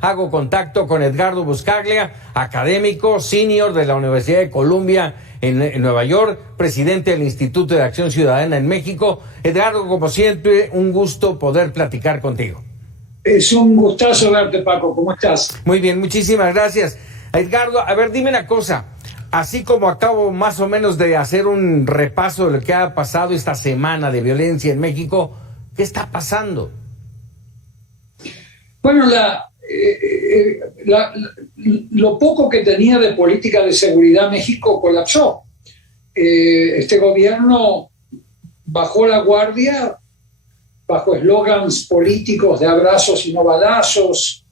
Hago contacto con Edgardo Buscaglia, académico senior de la Universidad de Columbia en Nueva York, presidente del Instituto de Acción Ciudadana en México. Edgardo, como siempre, un gusto poder platicar contigo. Es un gustazo verte, Paco. ¿Cómo estás? Muy bien, muchísimas gracias. Edgardo, a ver, dime una cosa. Así como acabo más o menos de hacer un repaso de lo que ha pasado esta semana de violencia en México, ¿qué está pasando? Bueno, lo poco que tenía de política de seguridad México colapsó. Este gobierno bajó la guardia bajo eslogans políticos de abrazos y no balazos,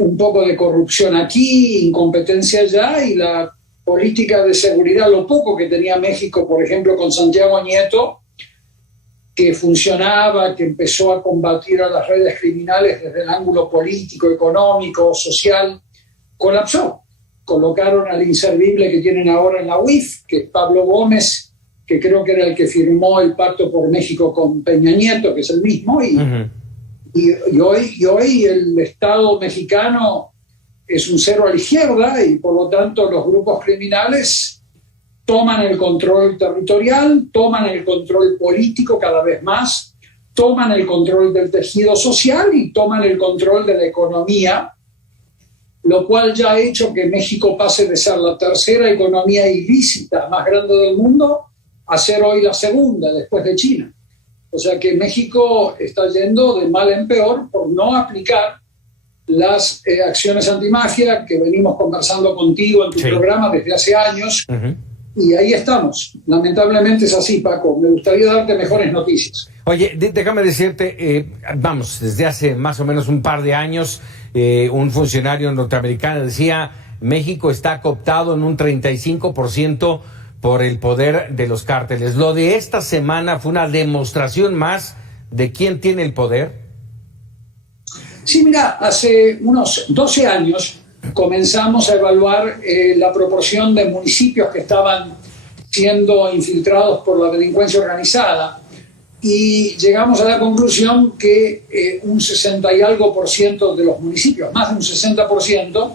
un poco de corrupción aquí, incompetencia allá, y la política de seguridad, lo poco que tenía México, por ejemplo, con Santiago Nieto, que funcionaba, que empezó a combatir a las redes criminales desde el ángulo político, económico, social, colapsó. Colocaron al inservible que tienen ahora en la UIF, que es Pablo Gómez, que creo que era el que firmó el pacto por México con Peña Nieto, que es el mismo, y hoy el Estado mexicano es un cero a la izquierda, y por lo tanto los grupos criminales toman el control territorial, toman el control político cada vez más, toman el control del tejido social y toman el control de la economía, lo cual ya ha hecho que México pase de ser la tercera economía ilícita más grande del mundo a ser hoy la segunda, después de China. O sea que México está yendo de mal en peor por no aplicar las acciones antimafia que venimos conversando contigo en tu programa desde hace años. Y ahí estamos. Lamentablemente es así, Paco. Me gustaría darte mejores noticias. Oye, déjame decirte, desde hace más o menos un par de años, un funcionario norteamericano decía, México está cooptado en un 35% por el poder de los cárteles. Lo de esta semana fue una demostración más de quién tiene el poder. Sí, mira, hace unos 12 años comenzamos a evaluar la proporción de municipios que estaban siendo infiltrados por la delincuencia organizada y llegamos a la conclusión que un 60 y algo por ciento de los municipios, más de un 60%,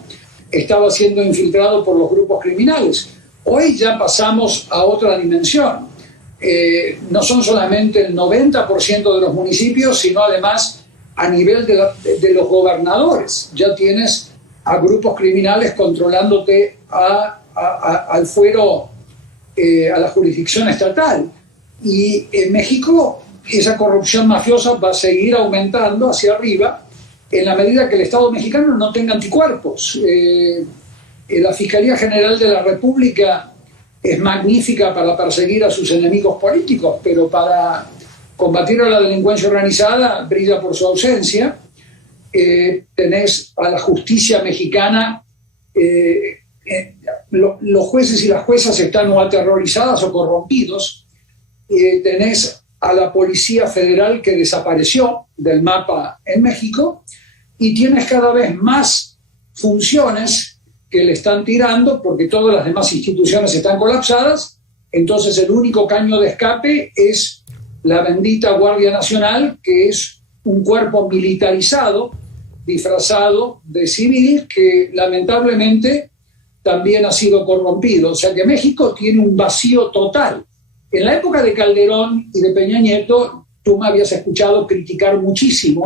estaba siendo infiltrado por los grupos criminales. Hoy ya pasamos a otra dimensión. No son solamente el 90% de los municipios, sino además a nivel de los gobernadores. Ya tienes a grupos criminales controlándote al fuero, a la jurisdicción estatal. Y en México esa corrupción mafiosa va a seguir aumentando hacia arriba en la medida que el Estado mexicano no tenga anticuerpos. La Fiscalía General de la República es magnífica para perseguir a sus enemigos políticos, pero para combatir a la delincuencia organizada brilla por su ausencia. Tenés a la justicia mexicana, los jueces y las juezas están o aterrorizadas o corrompidos. Tenés a la Policía Federal que desapareció del mapa en México, y tienes cada vez más funciones que le están tirando porque todas las demás instituciones están colapsadas. Entonces el único caño de escape es la bendita Guardia Nacional, que es un cuerpo militarizado, disfrazado de civil, que lamentablemente también ha sido corrompido. O sea que México tiene un vacío total. En la época de Calderón y de Peña Nieto, tú me habías escuchado criticar muchísimo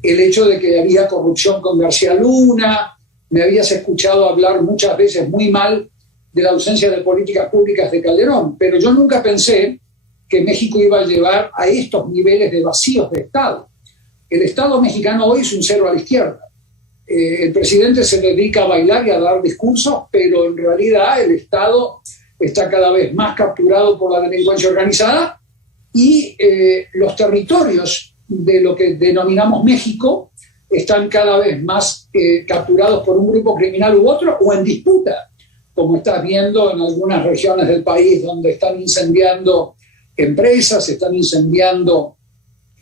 el hecho de que había corrupción con García Luna, me habías escuchado hablar muchas veces muy mal de la ausencia de políticas públicas de Calderón, pero yo nunca pensé que México iba a llevar a estos niveles de vacíos de Estado. El Estado mexicano hoy es un cero a la izquierda. El presidente se dedica a bailar y a dar discursos, pero en realidad el Estado está cada vez más capturado por la delincuencia organizada y los territorios de lo que denominamos México están cada vez más capturados por un grupo criminal u otro o en disputa, como estás viendo en algunas regiones del país donde están incendiando empresas, están incendiando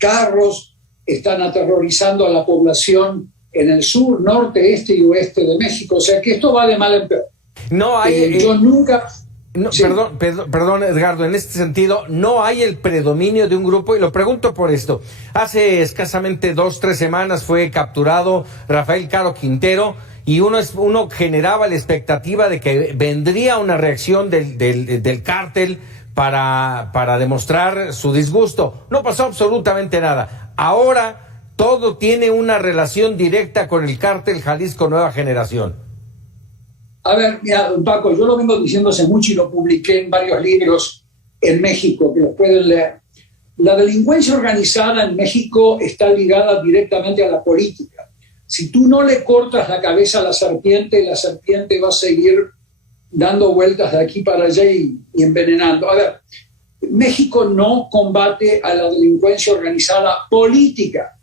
carros, están aterrorizando a la población en el sur, norte, este y oeste de México. O sea que esto va de mal en peor. No hay... Yo nunca... No, Sí. perdón, Edgardo, en este sentido, no hay el predominio de un grupo, y lo pregunto por esto. Hace escasamente 2, 3 semanas fue capturado Rafael Caro Quintero, y uno generaba la expectativa de que vendría una reacción del cártel para demostrar su disgusto. No pasó absolutamente nada. Ahora todo tiene una relación directa con el cártel Jalisco Nueva Generación. A ver, mira, don Paco, yo lo vengo diciendo hace mucho y lo publiqué en varios libros en México, que los pueden leer. La delincuencia organizada en México está ligada directamente a la política. Si tú no le cortas la cabeza a la serpiente va a seguir dando vueltas de aquí para allá y envenenando. A ver, México no combate a la delincuencia organizada política,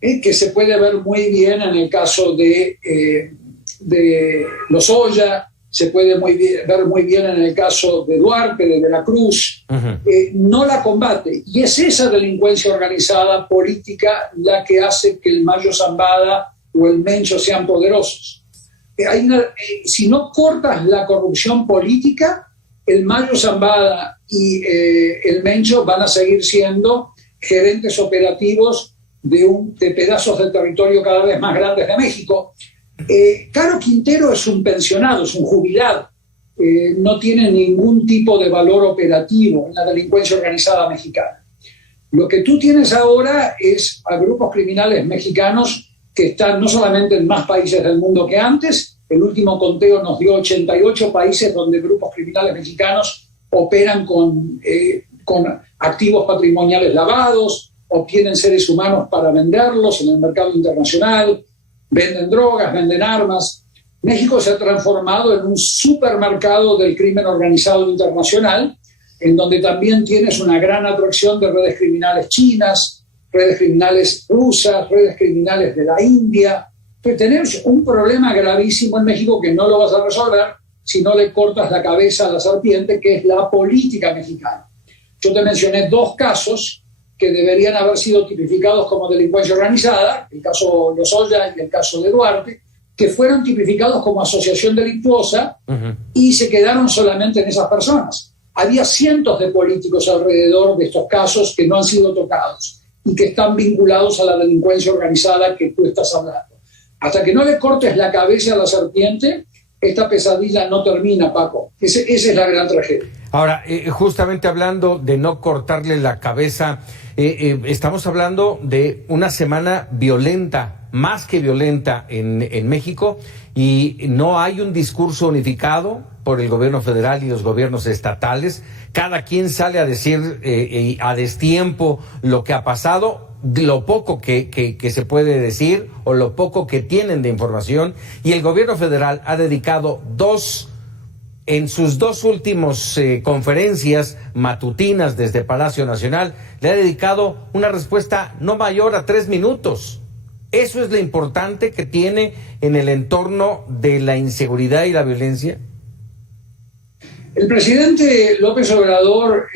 que se puede ver muy bien en el caso de Lozoya, se puede ver muy bien en el caso de Duarte, de la Cruz. No la combate. Y es esa delincuencia organizada política la que hace que el Mayo Zambada o el Mencho sean poderosos. Si no cortas la corrupción política, el Mayo Zambada y el Mencho van a seguir siendo gerentes operativos de pedazos de territorio cada vez más grandes de México. Caro Quintero es un pensionado, es un jubilado, no tiene ningún tipo de valor operativo en la delincuencia organizada mexicana. Lo que tú tienes ahora es a grupos criminales mexicanos que están no solamente en más países del mundo que antes. El último conteo nos dio 88 países donde grupos criminales mexicanos operan con activos patrimoniales lavados, obtienen seres humanos para venderlos en el mercado internacional, venden drogas, venden armas. México se ha transformado en un supermercado del crimen organizado internacional, en donde también tienes una gran atracción de redes criminales chinas, redes criminales rusas, redes criminales de la India. Entonces tenemos un problema gravísimo en México que no lo vas a resolver si no le cortas la cabeza a la serpiente, que es la política mexicana. Yo te mencioné 2 casos que deberían haber sido tipificados como delincuencia organizada, el caso Lozoya y el caso de Duarte, que fueron tipificados como asociación delictuosa y se quedaron solamente en esas personas. Había cientos de políticos alrededor de estos casos que no han sido tocados y que están vinculados a la delincuencia organizada que tú estás hablando. Hasta que no le cortes la cabeza a la serpiente, esta pesadilla no termina, Paco. Esa es la gran tragedia. Ahora, justamente hablando de no cortarle la cabeza, estamos hablando de una semana violenta, más que violenta en México, y no hay un discurso unificado por el gobierno federal y los gobiernos estatales. Cada quien sale a decir a destiempo lo que ha pasado, lo poco que se puede decir o lo poco que tienen de información, y el gobierno federal ha dedicado en sus 2 últimas conferencias matutinas desde Palacio Nacional, le ha dedicado una respuesta no mayor a 3 minutos. ¿Eso es lo importante que tiene en el entorno de la inseguridad y la violencia? El presidente López Obrador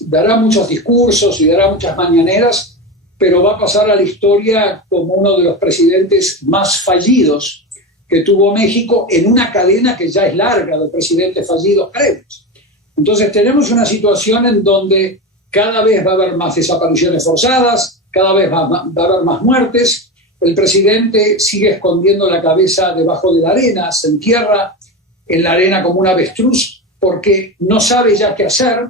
dará muchos discursos y dará muchas mañaneras, pero va a pasar a la historia como uno de los presidentes más fallidos que tuvo México en una cadena que ya es larga de presidentes fallidos previos. Entonces tenemos una situación en donde cada vez va a haber más desapariciones forzadas, cada vez va a haber más muertes. El presidente sigue escondiendo la cabeza debajo de la arena, se entierra en la arena como un avestruz porque no sabe ya qué hacer.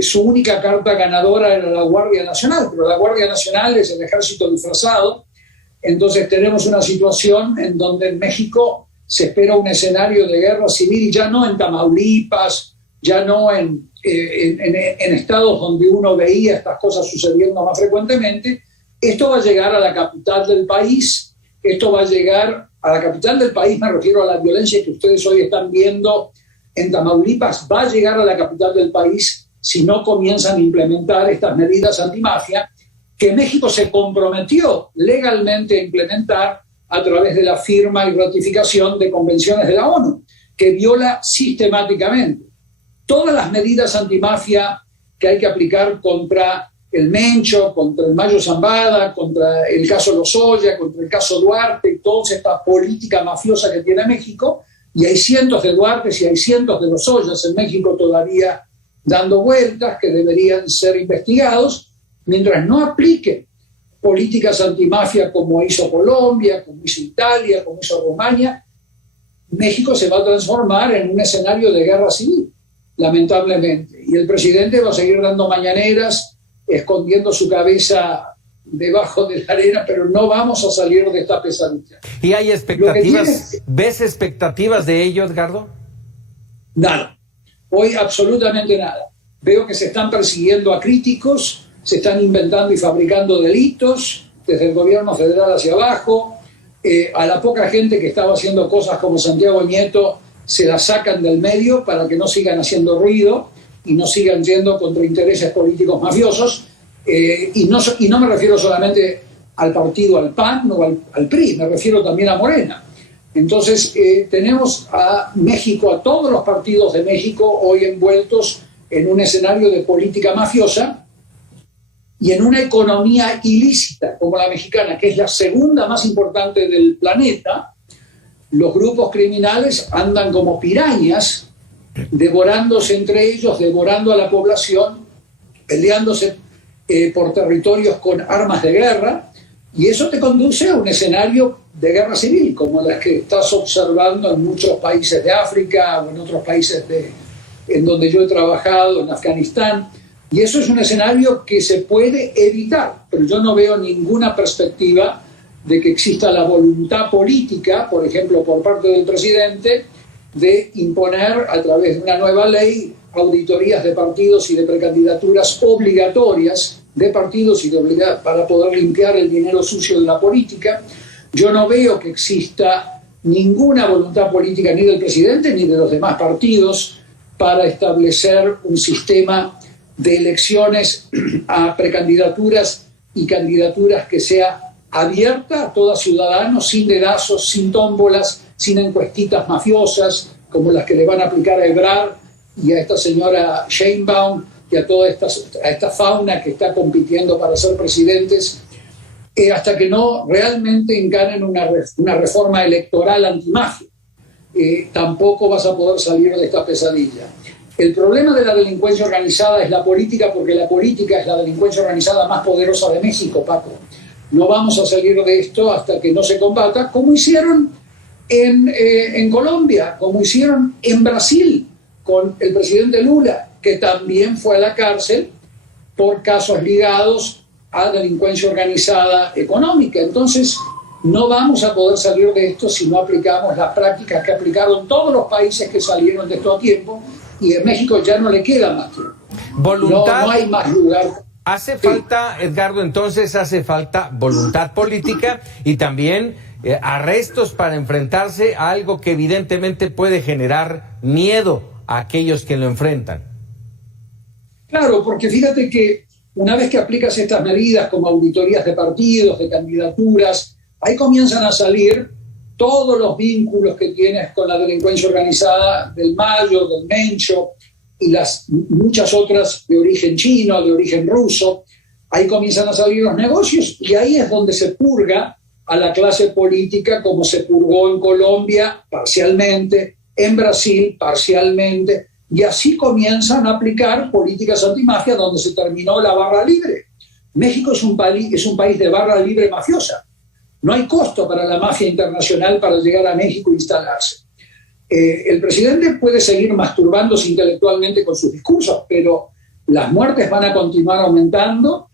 Su única carta ganadora era la Guardia Nacional, pero la Guardia Nacional es el ejército disfrazado. Entonces tenemos una situación en donde en México se espera un escenario de guerra civil, ya no en Tamaulipas, ya no en estados donde uno veía estas cosas sucediendo más frecuentemente. Esto va a llegar a la capital del país, me refiero a la violencia que ustedes hoy están viendo en Tamaulipas, va a llegar a la capital del país si no comienzan a implementar estas medidas antimafia que México se comprometió legalmente a implementar a través de la firma y ratificación de convenciones de la ONU, que viola sistemáticamente todas las medidas antimafia que hay que aplicar contra el Mencho, contra el Mayo Zambada, contra el caso Lozoya, contra el caso Duarte y toda esta política mafiosa que tiene México. Y hay cientos de Duartes y hay cientos de Losayas en México todavía dando vueltas que deberían ser investigados, mientras no apliquen políticas antimafia como hizo Colombia, como hizo Italia, como hizo Rumania. México se va a transformar en un escenario de guerra civil, lamentablemente. Y el presidente va a seguir dando mañaneras, escondiendo su cabeza debajo de la arena, pero no vamos a salir de esta pesadilla. ¿Y hay expectativas? ¿Ves expectativas de ello, Edgardo? Nada. Hoy absolutamente nada. Veo que se están persiguiendo a críticos, se están inventando y fabricando delitos desde el gobierno federal hacia abajo. A la poca gente que estaba haciendo cosas como Santiago Nieto se la sacan del medio para que no sigan haciendo ruido y no sigan yendo contra intereses políticos mafiosos. Y no me refiero solamente al partido, al PAN o al PRI, me refiero también a Morena. Entonces tenemos a México, a todos los partidos de México hoy envueltos en un escenario de política mafiosa y en una economía ilícita como la mexicana, que es la segunda más importante del planeta. Los grupos criminales andan como pirañas, devorándose entre ellos, devorando a la población, peleándose por territorios con armas de guerra, y eso te conduce a un escenario de guerra civil, como las que estás observando en muchos países de África o en otros países en donde yo he trabajado, en Afganistán. Y eso es un escenario que se puede evitar, pero yo no veo ninguna perspectiva de que exista la voluntad política, por ejemplo, por parte del presidente, de imponer a través de una nueva ley auditorías de partidos y de precandidaturas obligatorias de partidos y para poder limpiar el dinero sucio de la política. Yo no veo que exista ninguna voluntad política ni del presidente ni de los demás partidos para establecer un sistema de elecciones a precandidaturas y candidaturas que sea abierta a todos ciudadanos, sin dedazos, sin tómbolas, sin encuestitas mafiosas como las que le van a aplicar a Ebrard y a esta señora Sheinbaum y a toda esta fauna que está compitiendo para ser presidentes, hasta que no realmente encaren una reforma electoral antimafia. Tampoco vas a poder salir de esta pesadilla. El problema de la delincuencia organizada es la política, porque la política es la delincuencia organizada más poderosa de México, Paco. No vamos a salir de esto hasta que no se combata, como hicieron en Colombia, como hicieron en Brasil con el presidente Lula, que también fue a la cárcel por casos ligados a delincuencia organizada económica. Entonces, no vamos a poder salir de esto si no aplicamos las prácticas que aplicaron todos los países que salieron de esto a tiempo, y en México ya no le queda más tiempo. Voluntad. No hay más lugar. Hace falta, Edgardo, entonces hace falta voluntad política y también arrestos para enfrentarse a algo que evidentemente puede generar miedo a aquellos que lo enfrentan. Claro, porque fíjate que una vez que aplicas estas medidas como auditorías de partidos, de candidaturas, ahí comienzan a salir todos los vínculos que tienes con la delincuencia organizada del Mayo, del Mencho y las muchas otras de origen chino, de origen ruso. Ahí comienzan a salir los negocios y ahí es donde se purga a la clase política, como se purgó en Colombia parcialmente, en Brasil parcialmente, y así comienzan a aplicar políticas antimafia donde se terminó la barra libre. México es un país de barra libre mafiosa. No hay costo para la mafia internacional para llegar a México e instalarse. El presidente puede seguir masturbándose intelectualmente con sus discursos, pero las muertes van a continuar aumentando,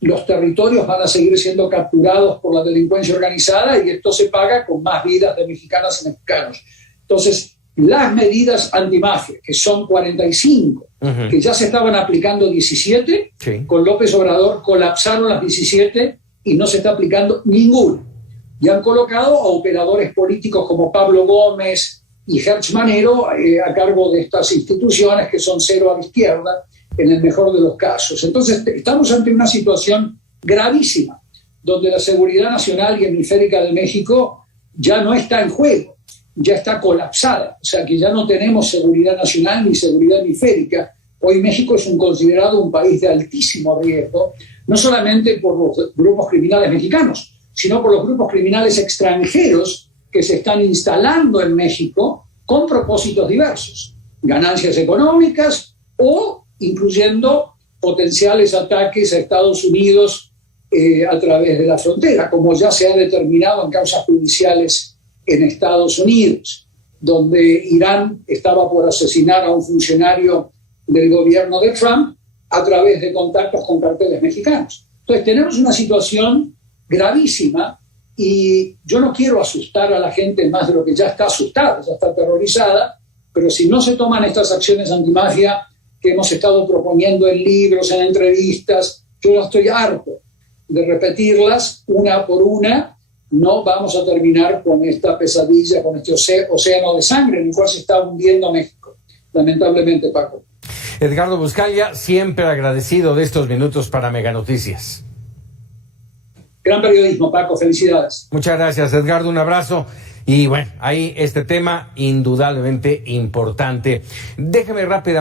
los territorios van a seguir siendo capturados por la delincuencia organizada y esto se paga con más vidas de mexicanas y mexicanos. Entonces, las medidas antimafia, que son 45, que ya se estaban aplicando 17, con López Obrador colapsaron las 17 y no se está aplicando ninguna. Y han colocado a operadores políticos como Pablo Gómez y Hertz Manero a cargo de estas instituciones que son cero a la izquierda, en el mejor de los casos. Entonces, estamos ante una situación gravísima, donde la seguridad nacional y hemisférica de México ya no está en juego, ya está colapsada. O sea, que ya no tenemos seguridad nacional ni seguridad hemisférica. Hoy México es considerado un país de altísimo riesgo, no solamente por los grupos criminales mexicanos, sino por los grupos criminales extranjeros que se están instalando en México con propósitos diversos, ganancias económicas o incluyendo potenciales ataques a Estados Unidos a través de la frontera, como ya se ha determinado en causas judiciales en Estados Unidos, donde Irán estaba por asesinar a un funcionario del gobierno de Trump a través de contactos con carteles mexicanos. Entonces tenemos una situación gravísima y yo no quiero asustar a la gente más de lo que ya está asustada, ya está aterrorizada, pero si no se toman estas acciones antimafia que hemos estado proponiendo en libros, en entrevistas, yo ya estoy harto de repetirlas una por una, no vamos a terminar con esta pesadilla, con este océano de sangre en el cual se está hundiendo México, lamentablemente, Paco. Edgardo Buscaglia, siempre agradecido de estos minutos para Mega Noticias. Gran periodismo, Paco, felicidades. Muchas gracias, Edgardo, un abrazo. Y bueno, ahí este tema indudablemente importante. Déjeme rápidamente